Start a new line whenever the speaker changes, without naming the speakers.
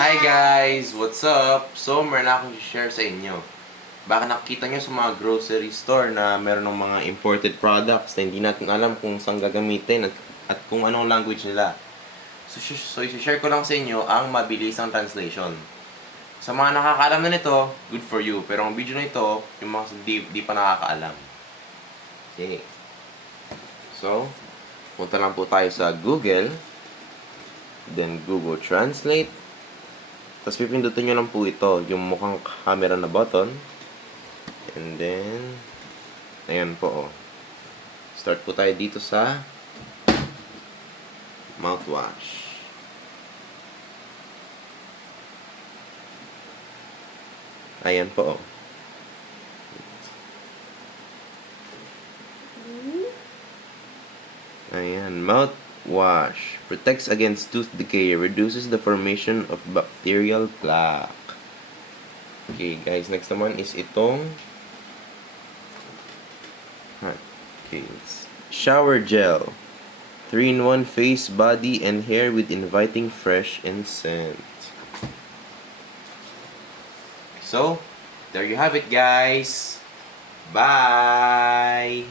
Hi guys! What's up? So, meron akong share sa inyo. Baka nakikita nyo sa mga grocery store na meron ng mga imported products na hindi natin alam kung saan gagamitin at, at kung anong language nila. So, so isi-share ko lang sa inyo ang mabilisang translation. Sa mga nakakaalam na nito, good for you. Pero ang video na ito, yung mga di, di pa nakakaalam. Okay. So, punta lang po tayo sa Google. Then, Google Translate. Tapos pipindutin nyo lang po ito, yung mukhang camera na button. And then, ayan po oh. Start po tayo dito sa mouthwash. Ayan po oh. Ayan, mouthwash. Protects against tooth decay, reduces the formation of bacterial plaque. Okay, guys, next naman is itong Okay, it's shower gel. 3-in-1 face, body, and hair with inviting fresh and scent. So, there you have it, guys. Bye!